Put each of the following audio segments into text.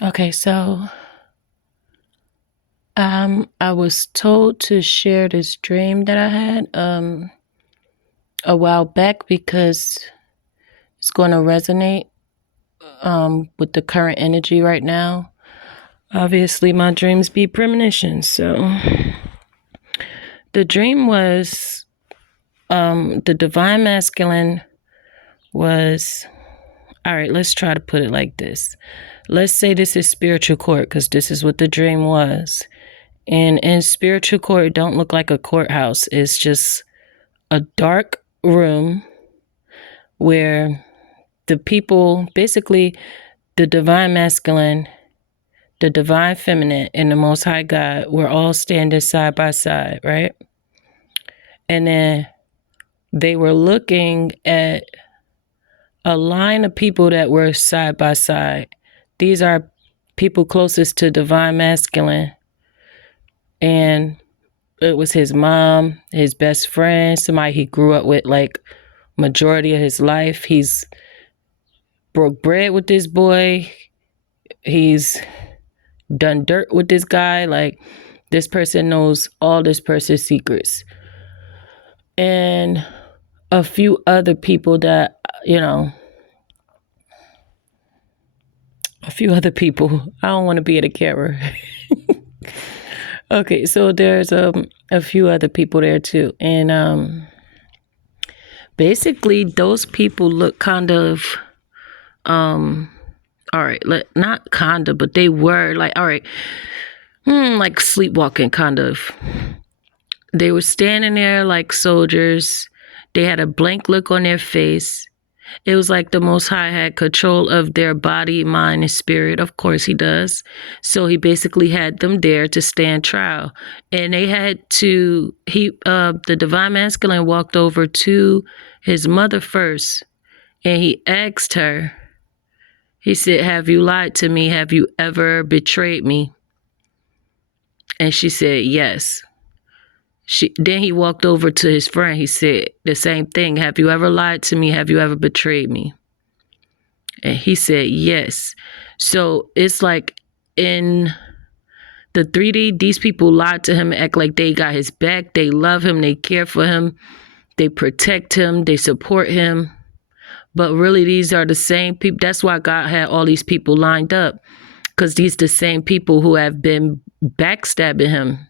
Okay, so I was told to share this dream that I had a while back because it's going to resonate with the current energy right now. Obviously, my dreams be premonitions. So the dream was the divine masculine was. All right, let's try to put it like this. Let's say this is spiritual court because this is what the dream was. And in spiritual court, it don't look like a courthouse. It's just a dark room where the people, basically the divine masculine, the divine feminine, and the most high God, were all standing side by side, right? And then they were looking at a line of people that were side by side. These are people closest to divine masculine. And it was his mom, his best friend, somebody he grew up with like majority of his life. He's broke bread with this boy. He's done dirt with this guy. Like, this person knows all this person's secrets. And a few other people that, a few other people. I don't want to be at a camera. Okay, so there's a few other people there too. And basically those people look kind of all right, not kind of, but they were like, all right, like sleepwalking kind of. They were standing there like soldiers. They had a blank look on their face. It was like the Most High had control of their body, mind, and spirit. Of course he does. So he basically had them there to stand trial. And they had to, the divine masculine walked over to his mother first, and he asked her, he said, "Have you lied to me? Have you ever betrayed me?" And she said, "Yes." Then he walked over to his friend. He said the same thing. "Have you ever lied to me? Have you ever betrayed me?" And he said, "Yes." So it's like in the 3D, these people lied to him, act like they got his back. They love him. They care for him. They protect him. They support him. But really, these are the same people. That's why God had all these people lined up, because these are the same people who have been backstabbing him,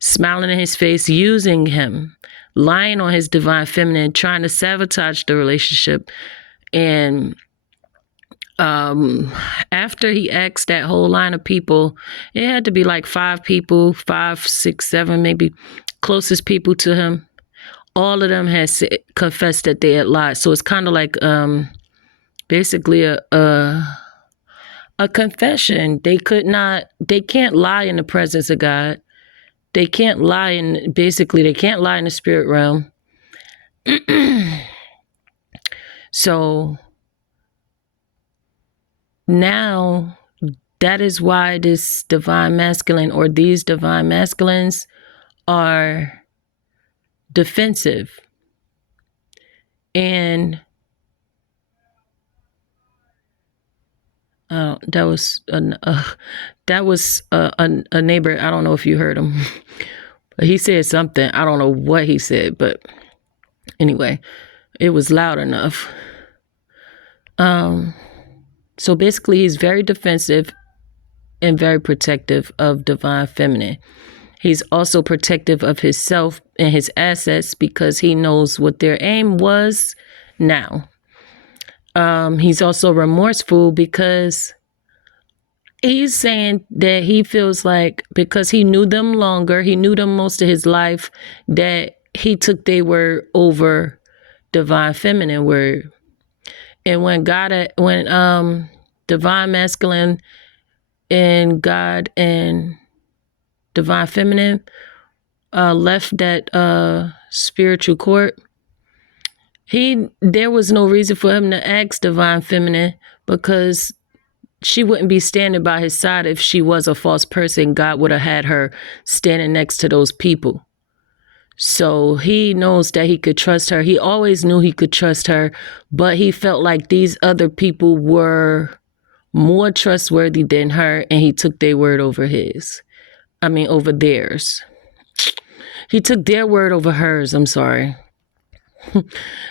smiling in his face, using him, lying on his divine feminine, trying to sabotage the relationship. And after he asked that whole line of people, it had to be like 5 people, 5, 6, 7, maybe closest people to him. All of them had confessed that they had lied. So it's kind of like basically a confession. They can't lie in the presence of God. They can't lie they can't lie in the spirit realm. So now that is why this divine masculine, or these divine masculines, are defensive. And that was a neighbor. I don't know if you heard him. But he said something. I don't know what he said, but anyway, it was loud enough. So basically, he's very defensive and very protective of divine feminine. He's also protective of himself and his assets because he knows what their aim was now. He's also remorseful because he's saying that he feels like, because he knew them longer, he knew them most of his life, that he took their word over divine feminine word. And when divine masculine and God and divine feminine left that spiritual court, there was no reason for him to ask divine feminine, because she wouldn't be standing by his side. If she was a false person, God would have had her standing next to those people. So he knows that he could trust her. He always knew he could trust her, but he felt like these other people were more trustworthy than her, and he took their word over his. I mean, over theirs. He took their word over hers. I'm sorry.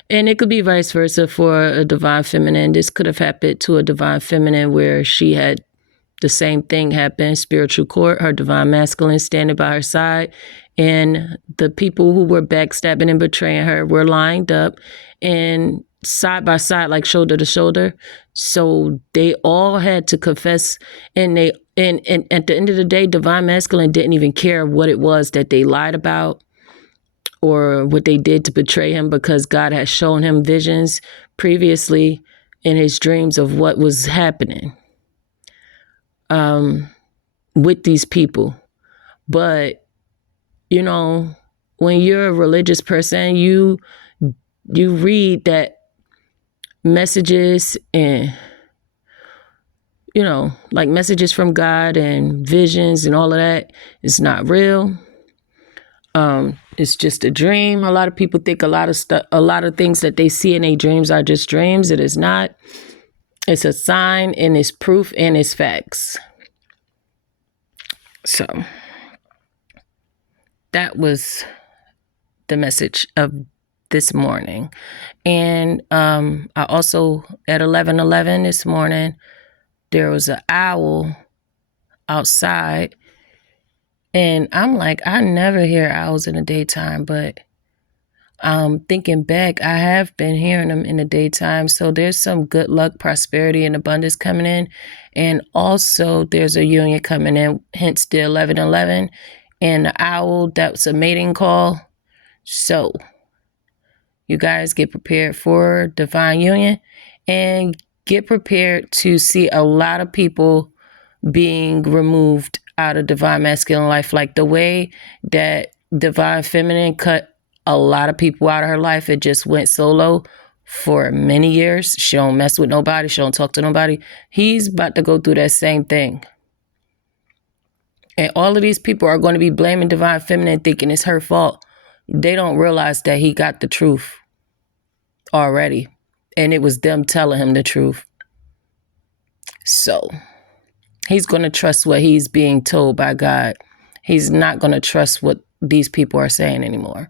And it could be vice versa for a divine feminine. This could have happened to a divine feminine where she had the same thing happen, spiritual court, her divine masculine standing by her side, and the people who were backstabbing and betraying her were lined up and side by side, like shoulder to shoulder. So they all had to confess, and at the end of the day, divine masculine didn't even care what it was that they lied about or what they did to betray him, because God had shown him visions previously in his dreams of what was happening with these people. But, you know, when you're a religious person, you read that messages and, you know, like messages from God and visions and all of that is not real. It's just a dream. A lot of people think a lot of things that they see in their dreams are just dreams. It is not. It's a sign, and it's proof, and it's facts. So that was the message of this morning. And I also, at 11:11 this morning, there was an owl outside. And I'm like, I never hear owls in the daytime, but thinking back, I have been hearing them in the daytime. So there's some good luck, prosperity, and abundance coming in. And also there's a union coming in, hence the 11:11. And the owl, that's a mating call. So you guys get prepared for divine union and get prepared to see a lot of people being removed out of divine masculine life. Like the way that divine feminine cut a lot of people out of her life, it just went solo for many years. She don't mess with nobody. She don't talk to nobody. He's about to go through that same thing. And all of these people are going to be blaming divine feminine, thinking it's her fault. They don't realize that he got the truth already. And it was them telling him the truth. So he's going to trust what he's being told by God. He's not going to trust what these people are saying anymore.